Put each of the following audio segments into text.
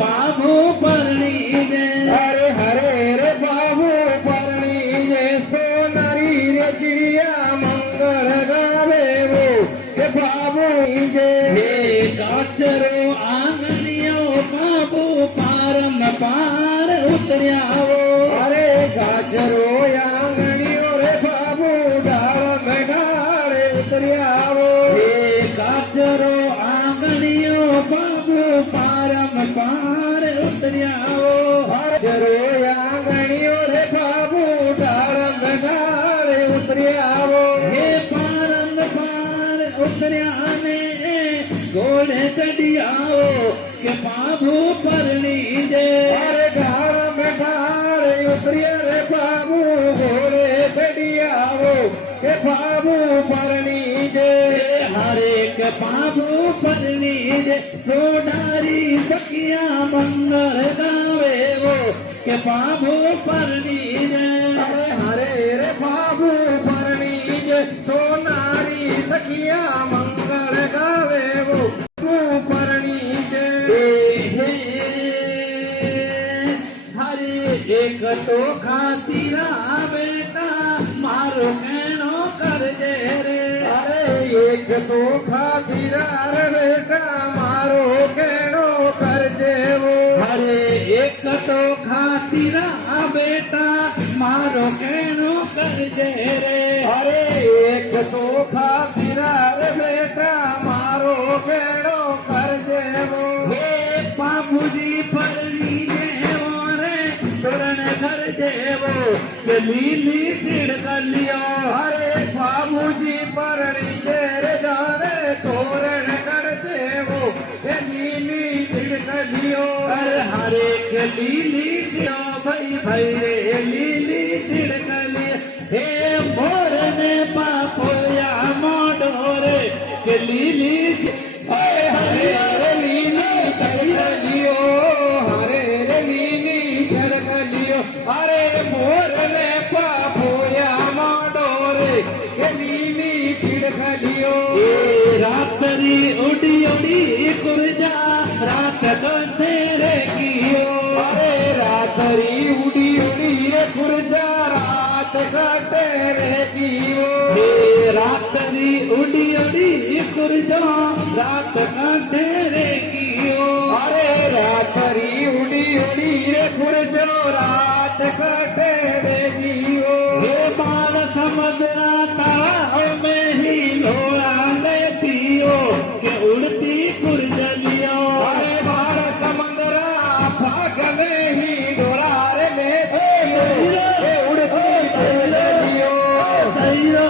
बाबू परणी जे हरे हरे रे बाबू परणी जे सोनारी रे चिड़िया मंगल गावे वो के बाबू जे हे काचरो आंगणियो बाबू पारम पार उतर्यावो अरे गाजरो आंगणियो रे बाबू डाल में डाले उतरियावो हे काचरो आंगणियो बाबू पारम पार उतर्यावो गाजरो आंगणियो रे बाबू डाल में डाले उतरियावो हे पारम पार उतर्याने घोड़े चढ़ियाओ के बाबू परणी जे अरे डाल में डाले उतरिया रे बाबू घोड़े चढ़ियावो के बाबू परणी जे हरे के बाबू परणी जे सोनारी सखिया मंगल गावे वो के बाबू परणी जे अरे हरे रे बाबू परणी जे सोनारी सखिया मंगल गावे वो बाबू परणी जे हरे एक तो खातीरा बेटा मारो कहनो कर जे रे अरे एक तो खातीरा रे बेटा मारो केड़ो कर जेवो हरे एक तो खातीरा बेटा मारो कहनो कर जे रे अरे एक तो खातीरा रे बेटा मारो केड़ो कर जेवो हे बाबूजी परणी जेवो रे तोरण घर जेवो के लीली छिड़क लियो अरे बाबूजी परणी जेर जाने तोरण कर देवो ये नीली छिड़क दियो अरे हरे के लीली छिड़ो भाई भाई रे लीली छिड़क लियो हे मोर ने पापोया मोडो रे के लीली अरे हरे रे नीली छिड़क दियो हरे रे नीली छिड़क दियो अरे मोर ने पापोया माडो रे ये नीली छिड़क दियो ए रातरी उड़ी उड़ी कुरजा रात तो तेरे कियो अरे रातरी उड़ी उड़ी रे खुरजा रात काटे रे कियो हे रातरी उड़ी उड़ी कुरजा रात का तेरे कियो अरे रातरी उड़ी उड़ी रे खुरजो रात काटे रे कियो हे बाल समुद्रा तालाब में ही लोड़ा लेतियो के उड़ती कुरजलियो अरे बार समंदरा फाग में ही डोला रे ले उड़ती कुरजलियो दैरो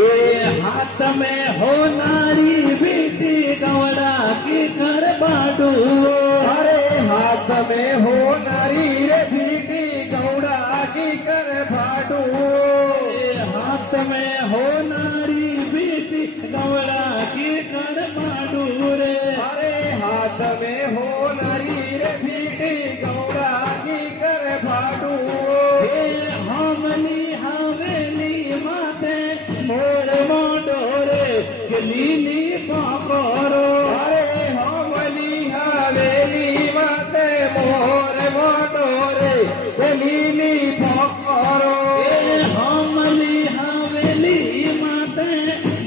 ये हाथ में हो नारी बेटी गवड़ा की कर बाडू अरे हाथ में हो नारी रे भीटी गौड़ा की कर भाडू हाथ में हो नारी बेटी गवड़ा की कर बाडू रे अरे हाथ में हो नारी रे भीटी गौड़ा की कर भाडू हे हमनी हवेली माते मोड़ मोडो रे के लीली पापरो अरे हमली हवेली माते मोर मोटोरे लीली पकड़ो ए हमली हवेली माते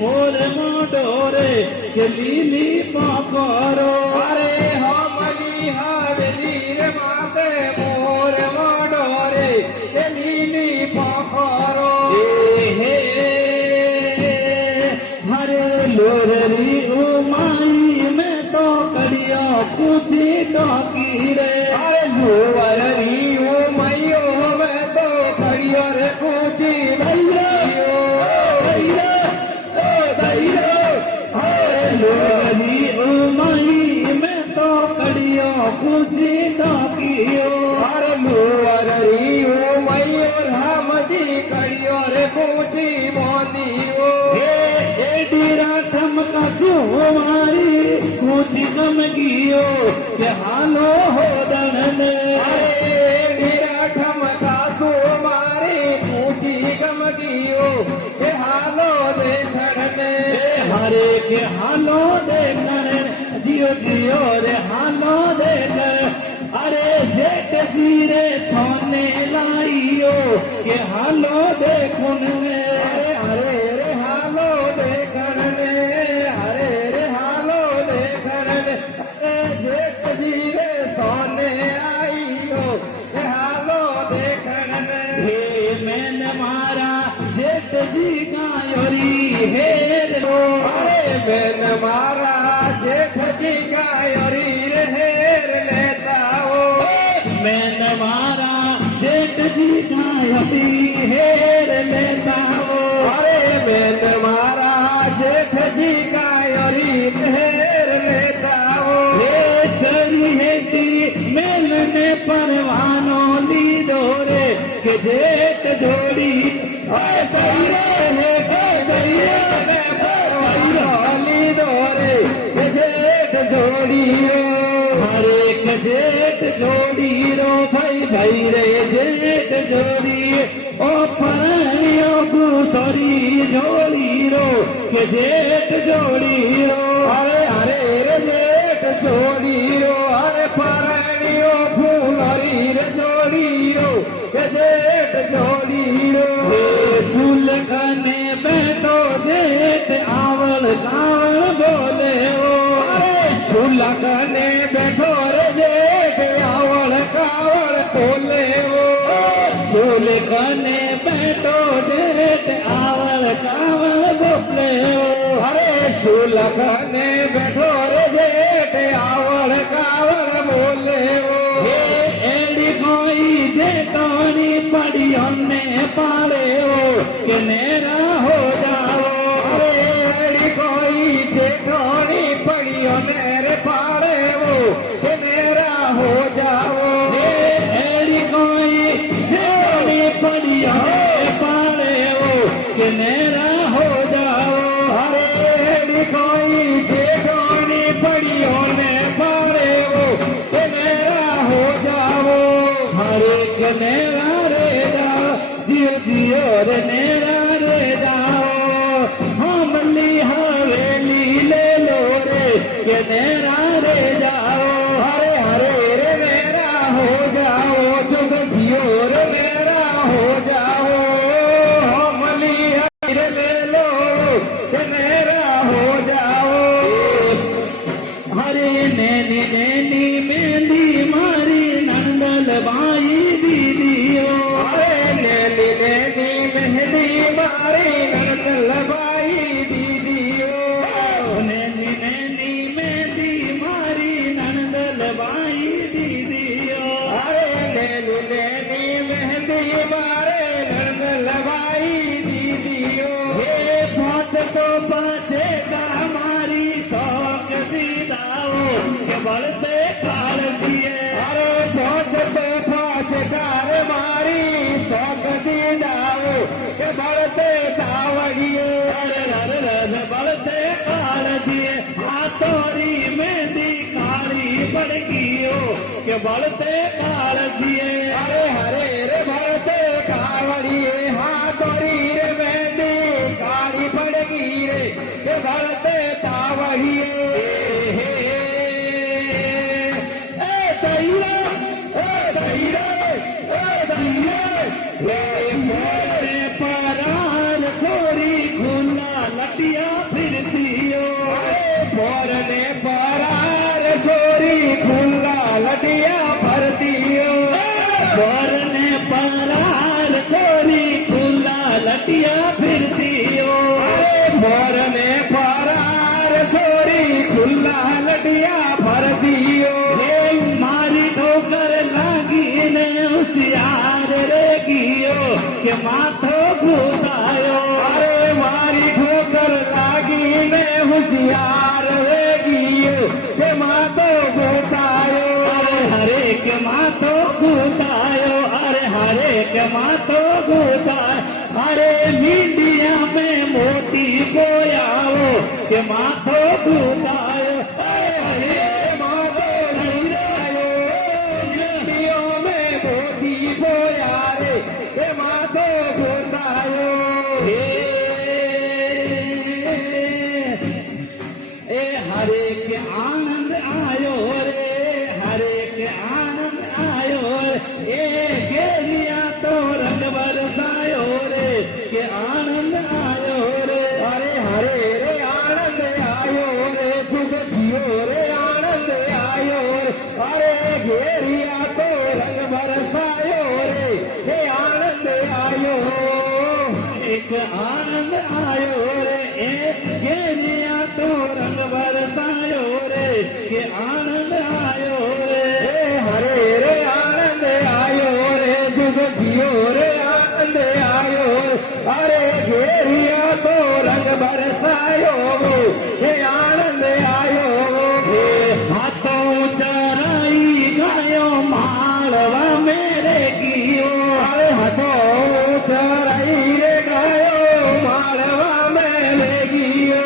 मोर मोडो रे के लीली पापरो अरे हमली हवेली रे माते मोर मोटोरे लीली पकड़ो हे हरे लोहरी उमाई में तो कड़िया पूछी टोकी रे अरे लोवरी ओ मैयो मैं तो खड़ियो रे पूछी भैया लोहरी उमाई में तो कड़िया पूछी टोकियो अरे लोवरी ओ मैयो राम जी खड़ियो रे पूछी मोनियो डीरा ठमका सुमारी पूछी कम गियो के हालो हो दनने डीरा ठमका सुमारी पूछी कम गियो के हालो देखने हरे के हालो देखने जियो जियो रे हालो देखने अरे जेठ जी रे छोने लाइयो के हालो देखुन में हरे रे हालो देखण ने हरे रे हालो देखण ने जेठ जी रे सोने आईयो के हालो देखण ने हे मैंने मारा जेठ जी गायोरी हेर रो अरे मैन मारा जेठ जी गायोरी रे हेर लेता हो मैंने मारा जेठ जी गायोरी हेर लेता हो अरे मैन मारा जेठ जी गायोरी हेर लेता हो हे चरी हेती मैंने परवानो लीधो रे के जेठ जोड़ी अरे चरी रे के दैये परवाली दोरे जेठ जोड़ियो हर एक जेठ जोड़ी रो भाई रे जेठ जोड़ी ओ परायो गुसरी जोड़ी रो के जेठ जोड़ी रो अरे हरे रे जेठ जोड़ियो अरे परणियो फूलरी रे जोड़ियो के जेठ जोड़ियो हे झूल कने बैठो जेठ आवल कावल बोले ओ अरे झूला कने बैठो रे जेठ आवड़ कावड़ खोले वो झूल कने बैठो जेठ आवल कावल बोले ओ अरे झूला कने बैठो रे जेठ आवड़ कावड़ बोले वो हे एड़ी कोई जेठोनी पड़ी हमने पाले ओ के नेरा हो जाओ अरे एड़ी कोई जेठोनी पड़ी मेरे पाड़े वो कि मेरा हो जाओ हे एड़ी कोई जेठोनी पड़ी हमने पाले ओ के नेरा हो जाओ अरे एड़ी कोई जेठोनी पड़ी में पाड़े वो कि मेरा हो जाओ हर एक नेरा रे जाओ जियो जियो रे नेरा रे जाओ हमली हवेली ले लो रे के नेरा रे जाओ हरे हरे रे मेरा हो जाओ जुग जियो रे मेरा हो जाओ हमली हरे ले लो कि मेरा हो जाओ हरे नैनी नैनी मेहंदी मारी नंदल बाई दीदियो अरे नैनी नैनी मेहंदी मारी नंदल बाई दीदियो नैनी नैनी मेहंदी मारी नंदल बाई दीदियो अरे नैनी नैनी मेहंदी मारे नंदल बाई दीदियो हे पाँच तो पाछे का हमारी शौक दीदाओ के बढ़ते काल दिए अरे पाँच कार मारी शौक दीदाओ के बढ़ते दावड़िए अरे रर रर बढ़ते काल दिए हाथोरी मेहंदी काली पड़ गई के बढ़ते काल दिए अरे हरे रे बढ़ते कावड़िए हाथोरी रे मेहंदी काली पड़गी रे के बढ़ते दावड़िए मोरे परार छोरी खुला लटिया फिरतियो बोरने परार छोरी खुला लटिया भर दियो मोरने परार छोरी खुला लटिया फिरतियो बोरने परार छोरी खुला लटिया भर दियो हे मारी ठोकर लागी ने उसियार रे गियो के माथो घुदायो अरे मारी ठोकर लागी में होशियार रे गियो के मातो गोतायो अरे हरे के माथो घुदायो अरे हरे के माथो घुदायो अरे मीडिया में मोती बोयाओ के माथो घुदायो अरे हरे मातो लहरायो नदियों में मोती बोया रे के मातो गोतायो हे ए हरे के आनंद आयो रे हरे के आनंद એ ઘેરિયા તો રંગ બરસાયો રે કે આનંદ આયો રે અરે હરે રે આનંદ આયો રે જુગ જીઓ રે આનંદ આયો રે અરે ઘેરિયા તો રંગ બરસાયો રે હે આનંદ આયો એક આનંદ આયો રે એ ઘેરિયા તો રંગ બરસાયો રે કે આનંદ આયો રે હે હરે રે આનંદ આયો રે જુગ જીઓ રે આનંદ આયો અરે ઘેરિયા તો રંગ બરસાયો હે આનંદ આયો હે હાથો ચરાઈ ગયો માળવા મેરે ગયો અરે હતો ચરાઈ રે ગયો માળવા મેલે ગયો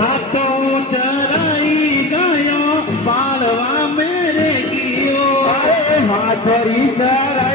હાથો ચરાઈ ગયો માળવા મેરે ગયો અરે હાથરી ચરાઈ